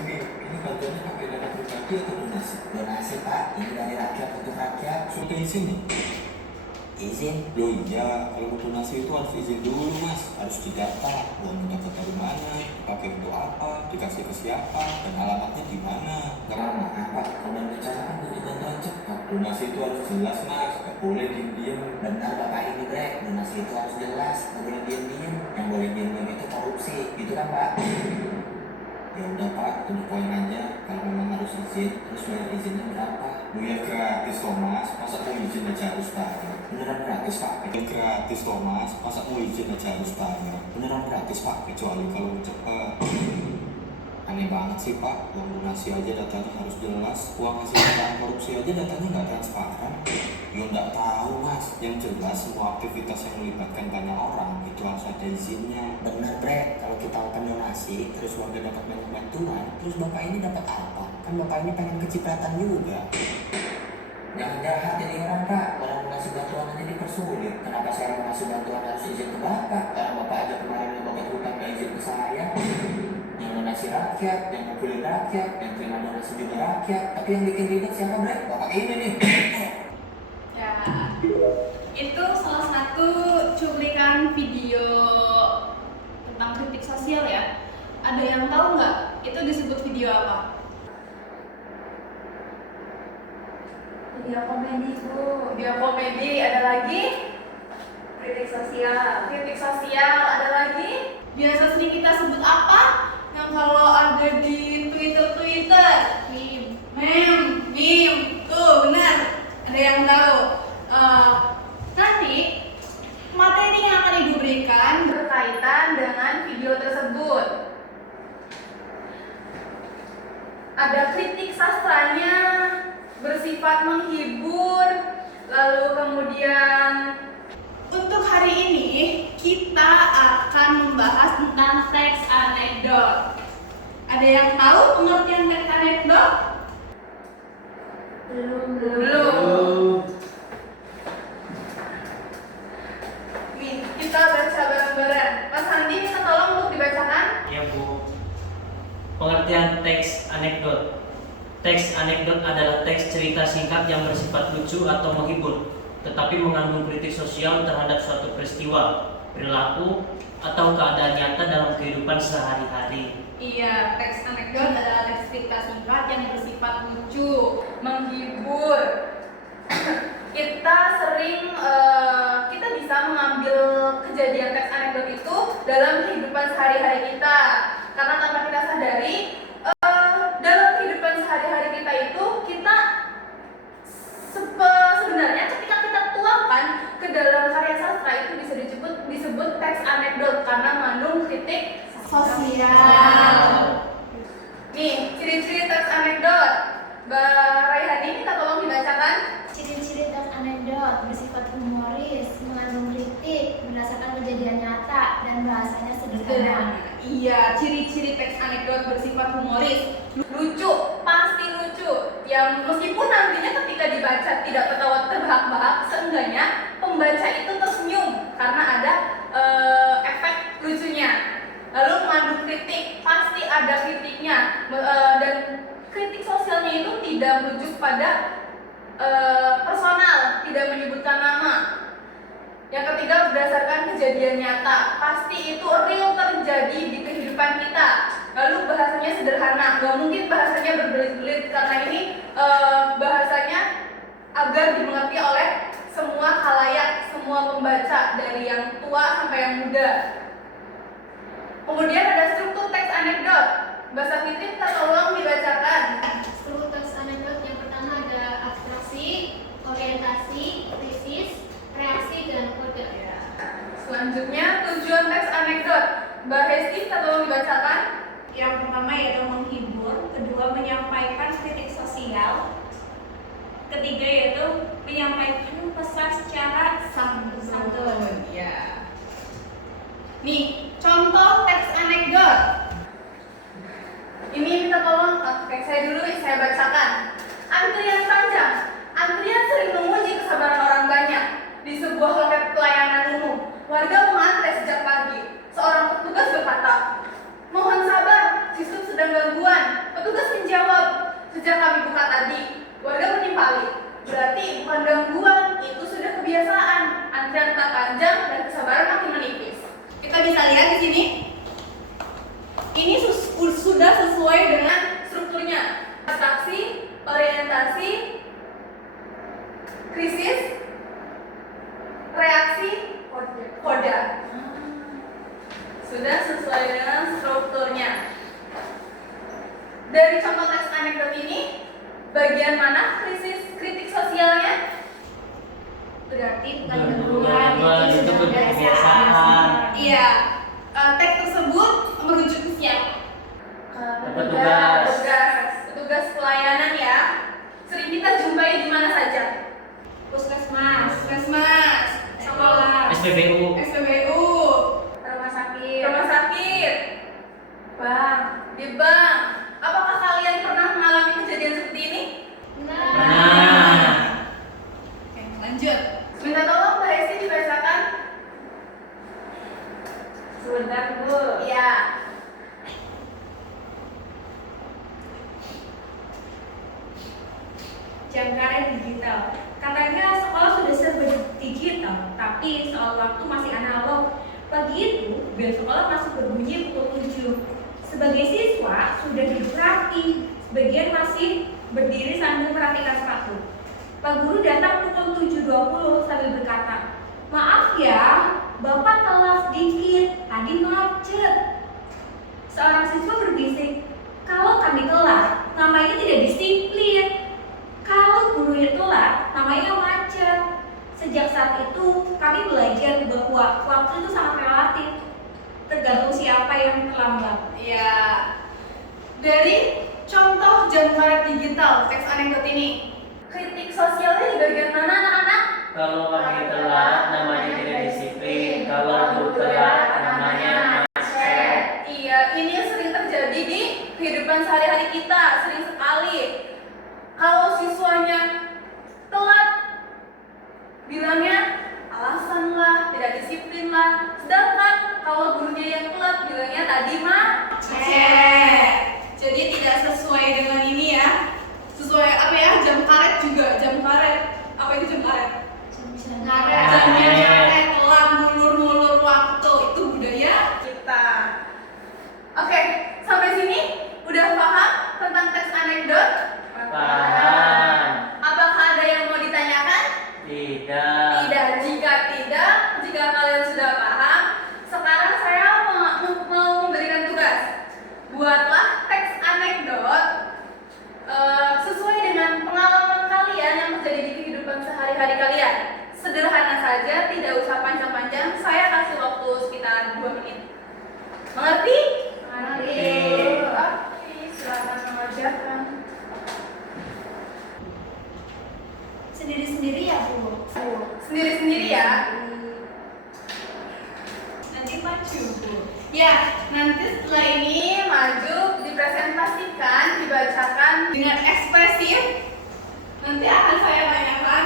sini. Ini bantuannya pakai dana pribadi atau donasi? Donasi Pak, ini dari rakyat untuk rakyat. Sudah izin nih? Izin? Loh iya, kalau mau donasi itu harus izin dulu mas. Harus didata, uangnya dapat dari mana, dipakai untuk apa, dikasih ke siapa, dan alamatnya di mana. Gak lama apa? Kalau bicara kan butuh bantuan cepat. Donasi itu harus jelas mas, gak boleh diem-diem. Benar Bapak ini Bre, donasi itu harus jelas, gak boleh diem-diem. Yang boleh diem-diem itu korupsi, gitu kan Pak? Ya udah pak, tunggu poin aja. Kalau memang harus izin, terus bayar izinnya berapa? Lu ya gratis toh mas, masa mau izin aja harus bayar? Beneran gratis Pak? Ya gratis toh mas, masa mau izin aja harus bayar? Beneran gratis Pak? Kecuali kalau cepet. Aneh banget sih pak, uang donasi aja datanya harus jelas, uang hasil kejahatan korupsi aja datanya nggak transparan. Ya nggak tahu mas, yang jelas semua aktivitas yang melibatkan banyak orang itu harus ada izinnya. Bener Bre, kalau kita akan donasi, terus warga dapat banyak bantuan, terus Bapak ini dapat apa? Kan Bapak ini pengen kecipratan juga. Jangan jahat jadi orang Pak, orang mau ngasih bantuan aja dipersulit. Kenapa saya mau ngasih bantuan harus izin ke Bapak? Karena Bapak aja kemarin ngebakat hutang gak izin ke saya. Yang donasi rakyat, yang ngumpulin rakyat, yang terima donasi juga rakyat. Tapi yang bikin ribet siapa Bre? Bapak ini nih. Ya, itu salah satu cuplikan video tentang kritik sosial ya. Ada yang tahu nggak itu disebut video apa? Video komedi Bu. Video komedi, ada lagi Kritik sosial. kritik sosial, ada lagi biasa sering kita sebut apa? Yang kalau ada di Twitter, meme, tuh benar. Ada yang tahu? Nanti materi yang akan diberikan berkaitan dengan video tersebut. Ada kritik sastranya, bersifat menghibur, lalu kemudian untuk hari ini kita akan membahas tentang teks anekdot. Ada yang tahu pengertian teks anekdot? Belum. Nih, kita baca bareng-bareng. Mas Andi minta tolong untuk dibacakan. Ya Bu. Pengertian teks anekdot. Teks anekdot adalah teks cerita singkat yang bersifat lucu atau menghibur, tetapi mengandung kritik sosial terhadap suatu peristiwa, perilaku, atau keadaan nyata dalam kehidupan sehari-hari. Iya, teks anekdot adalah teks cerita singkat yang bersifat lucu, menghibur. Kita bisa mengambil kejadian teks anekdot itu dalam kehidupan sehari-hari kita, karena tanpa kita sadari dalam kehidupan sehari-hari kita itu sebenarnya ketika kita tuangkan ke dalam karya sastra itu bisa disebut teks anekdot karena mengandung kritik sosial. Nih, ciri-ciri teks anekdot. Mbak Raihani minta tolong dibacakan. Ciri-ciri teks anekdot bersifat humoris, mengandung kritik, berdasarkan kejadian nyata, dan bahasanya sederhana. Iya, ciri-ciri teks anekdot bersifat humoris, lucu, pasti lucu. Yang meskipun nantinya ketika dibaca tidak ketawa terbahak-bahak, seenggaknya pembaca itu tersenyum karena ada efek lucunya. Lalu mengandung kritik, pasti ada kritiknya, dan kritik sosialnya itu tidak merujuk pada personal, tidak menyebutkan nama. Yang ketiga, berdasarkan kejadian nyata, pasti itu real terjadi di kehidupan kita. Lalu bahasanya sederhana, nggak mungkin bahasanya berbelit-belit karena ini bahasanya agar dimengerti oleh semua khalayak, semua pembaca dari yang tua sampai yang muda. Kemudian ada struktur teks anekdot. Bahasa Fitri kita tolong dibacakan. Struktur teks anekdot yang pertama ada abstraksi, orientasi, tesis, reaksi, dan kode. Selanjutnya tujuan teks anekdot. Mbak Hesti kita tolong dibacakan. Yang pertama yaitu menghibur, kedua menyampaikan kritik sosial, ketiga yaitu menyampaikan pesan secara santun. Ya. Nih, contoh teks anekdot. Ini minta tolong, saya dulu, saya bacakan. Antrian panjang. Antrian sering menguji kesabaran orang banyak. Di sebuah loket pelayanan umum, warga mengantre sejak pagi. Seorang petugas berkata, "Mohon sabar, sistem sedang gangguan. krisis, reaksi, koda. Sudah sesuai dengan strukturnya. Dari contoh teks anekdot ini, bagian mana kritik sosialnya? Berarti bukan Bukan, berulang, itu sudah kebiasaan. Iya. Teks tersebut merujuk ke siapa? Petugas pelayanan ya. Sering kita jumpai di mana saja? Puskesmas, Sekolah, SPBU. SPBU, rumah sakit, bank, di bank. Apakah kalian pernah mengalami kejadian seperti ini? Nah, Oke, lanjut. Minta tolong Mbak Hesti dibacakan. sebentar Bu. Iya. Jam karet digital. Katanya sekolah sudah serba digital, tapi soal waktu masih analog. Pagi itu, bel sekolah masih berbunyi pukul 7. Sebagai siswa, sudah duduk rapi. Sebagian masih berdiri sambil merapikan sepatu. Pak guru datang pukul 7.20 sambil berkata, "Maaf ya, Bapak telat sedikit, tadi macet." Seorang siswa berbisik, "Kalau kami telat, namanya tidak disiplin. Kalau gurunya telat, namanya macet." Sejak saat itu, kami belajar bahwa waktu itu sangat relatif, tergantung siapa yang terlambat. Iya. Dari contoh jam karet digital teks anekdot ini, kritik sosialnya di bagian mana anak-anak? kalau kami telat namanya tidak disiplin. Kalau guru telat namanya macet. Iya, ini sering terjadi di kehidupan sehari-hari kita, sering sekali. Kalau siswanya telat, bilangnya alasan lah, tidak disiplin lah. Sedangkan kalau gurunya yang telat, bilangnya tadi macet. Jadi tidak sesuai dengan ini ya. Sesuai apa ya? Jam karet juga, jam karet. Apa itu jam karet? Jam karet telah mulur-mulur waktu, itu budaya kita. Oke, sampai sini udah paham tentang teks anekdot? Paham? Apakah ada yang mau ditanyakan? Tidak. Tidak. Jika kalian sudah paham, sekarang saya mau memberikan tugas. Buatlah teks anekdot sesuai dengan pengalaman kalian yang terjadi di kehidupan sehari-hari kalian. Sederhana saja, tidak usah panjang-panjang. Saya kasih waktu sekitar 2 menit. Mengerti? Mengerti. Oke, silakan mengerjakan. Sendiri-sendiri ya Bu? Sendiri-sendiri ya. Nanti maju Bu. Ya, nanti setelah ini maju dipresentasikan, dibacakan dengan ekspresif. Nanti akan saya tanyakan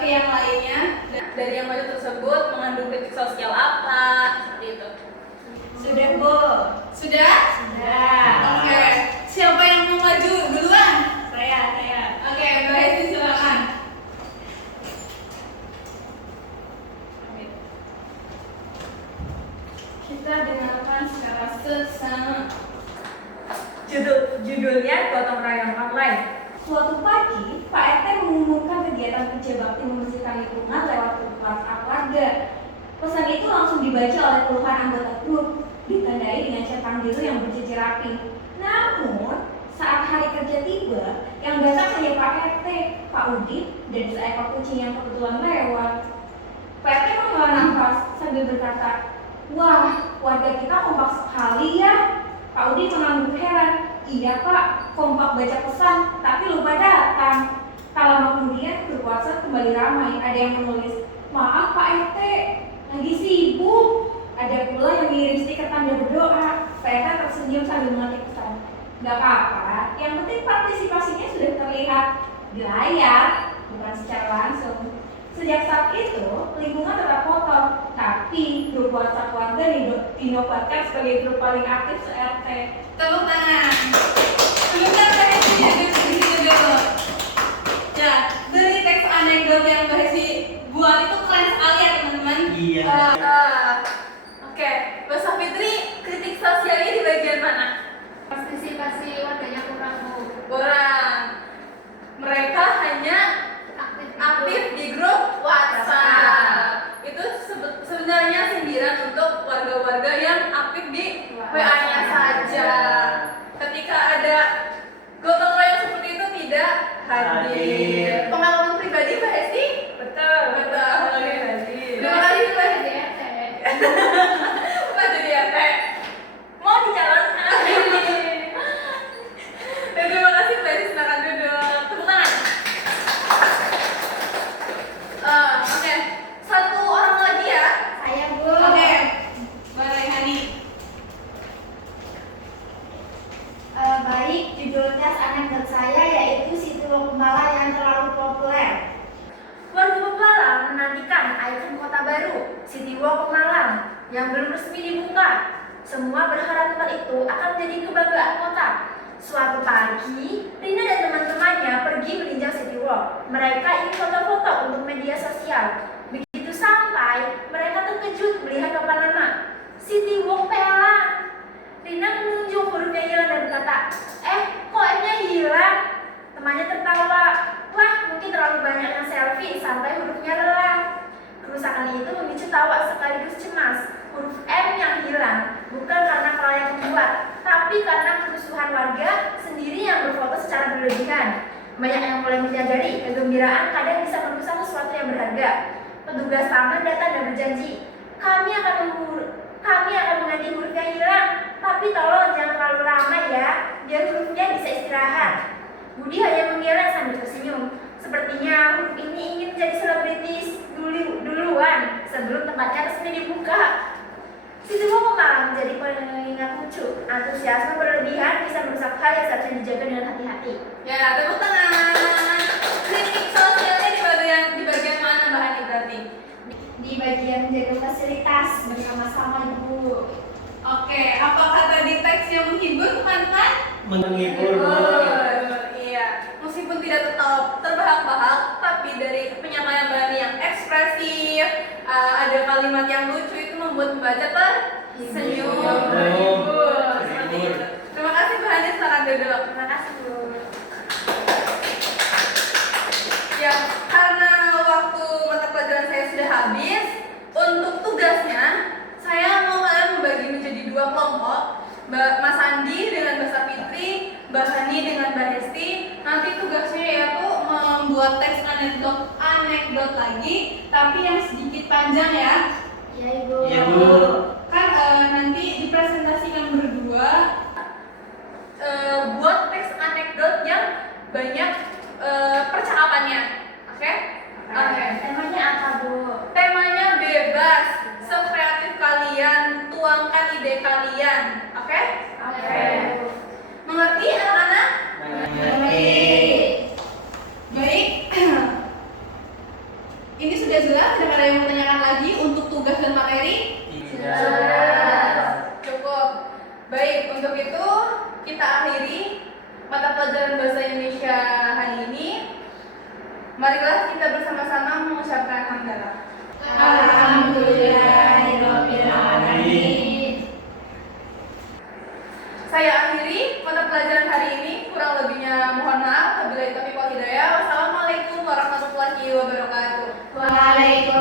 ke yang lainnya. Dari yang maju tersebut mengandung kritik sosial apa, seperti itu. Sudah Bu. Sudah? Sudah. Oke. Siapa yang mau maju duluan? Saya. Oke, Mbak Hesti silakan. Kita dengarkan secara seksama. Judulnya gotong royong online. Suatu pagi, Pak RT mengumumkan kegiatan kerja bakti membersihkan lingkungan lewat grup WhatsApp warga. Pesan itu langsung dibaca oleh puluhan anggota grup, ditandai dengan centang biru yang berjejer rapi. Namun, saat hari kerja tiba, yang datang hanya Pak RT, Pak Udin, dan seekor kucing yang kebetulan lewat. Pak RT menghela nafas sambil berkata, "Wah, warga kita kompak sekali ya." Pak Udin mengangguk heran. "Iya Pak, kompak baca pesan, tapi lupa datang." Tak lama kemudian grup WhatsApp kembali ramai. Ada yang menulis, "Maaf Pak RT, lagi sibuk." Ada pula yang mengirim stiker tanda berdoa. Pak RT tersenyum sambil mengetik pesan, "Gak apa-apa, yang penting partisipasinya sudah terlihat di layar, bukan secara langsung." Sejak saat itu, lingkungan tetap kotor, tapi grup WhatsApp warga dinobatkan sebagai grup paling aktif se-RT. Tepuk tangan. Sebentar, Mbak Hesti, duduk dulu. Ya, dari teks anekdot yang Mbak Hesti buat itu keren sekali ya teman-teman. Iya. Oke, Mbak Safitri, kritik sosialnya di bagian mana? Partisipasi warganya kurang Bu. Kurang. Mereka hanya Pengalaman pribadi Mbak Hesti? Betul. Betul. Oke, tadi. Terima kasih Mbak Hesti. Mbak jadi RT. Mau dicalonkan? Dan terima kasih Mbak Hesti, silakan duduk. Tepuk tangan. Oke, satu orang lagi ya. Saya Bu. Oke, Mbak Raihani. Baik, judul tes anekdot saya yaitu Siti Lokmala yang terlalu populer. Warga Pemalang menantikan ikon kota baru, City Walk Pemalang, yang belum resmi dibuka. Semua berharap tempat itu akan menjadi kebanggaan kota. Suatu pagi, Rina dan teman-temannya pergi meninjau City Walk. Mereka ingin foto-foto untuk media sosial. Begitu sampai, mereka terkejut melihat papan nama City Walk Pelang. Rina menunjuk huruf yang hilang dan berkata, kok M-nya hilang? Temannya tertawa. Wah, mungkin terlalu banyak yang selfie sampai hurufnya lelah. Kerusakan itu memicu tawa sekaligus cemas. Huruf M yang hilang bukan karena salah yang membuat, tapi karena kerusuhan warga sendiri yang berfoto secara berlebihan. Banyak yang mulai menyadari kegembiraan kadang bisa merusak sesuatu yang berharga. Petugas taman datang dan berjanji, kami akan mengganti huruf yang hilang, tapi tolong jangan terlalu lama ya, biar hurufnya bisa istirahat. Budi hanya menggeleng sambil tersenyum. Sepertinya huruf ini ingin menjadi selebritis duluan sebelum tempatnya resmi dibuka. Siti Walk Pemalang menjadi pengingat lucu. Antusiasme berlebihan bisa merusak hal yang seharusnya dijaga dengan hati-hati. Ya, tepuk tangan. Kritik sosialnya di bagian mana Mbak Hani berarti? Di bagian menjaga fasilitas bersama-sama Ibu. Oke, apakah tadi teks yang menghibur teman-teman? Menghibur. Iya, meskipun tidak terbahak-bahak, tapi dari penyampaian Mbak Hani yang ekspresif, ada kalimat yang lucu itu membuat membaca tersenyum, terhibur, seperti itu. Terima kasih Mbak Hani, silakan duduk. Terima kasih Bu. Ya, karena waktu mata pelajaran saya sudah habis, untuk tugasnya saya mau kalian membagi menjadi dua kelompok. Mas Andi dengan Mbak Sapitri, Mbak Hani dengan Mbak Hesti. Nanti tugasnya yaitu membuat teks anekdot lagi, tapi yang sedikit panjang ya. Iya Ibu. Iya Bu. Kan nanti dipresentasikan berdua, buat teks anekdot yang banyak percakapannya. Oke? Oke. Temanya apa Bu? Temanya bebas, sekreatif kalian, tuangkan ide kalian. Oke? Oke. Mengerti anak-anak? Mengerti. Baik. Ini sudah jelas, tidak ada yang mau tanyakan lagi untuk tugas dan materi? Tidak. Cukup. Baik, untuk itu kita akhiri mata pelajaran bahasa Indonesia hari ini. Marilah kita bersama-sama mengucapkan hamdalah. Alhamdulillahirobbilalamin. Saya akhiri mata pelajaran hari ini. Kurang lebihnya mohon maaf. Wabillahi taufiq wal hidayah. Wassalamualaikum warahmatullahi wabarakatuh. Waalaikumsalam.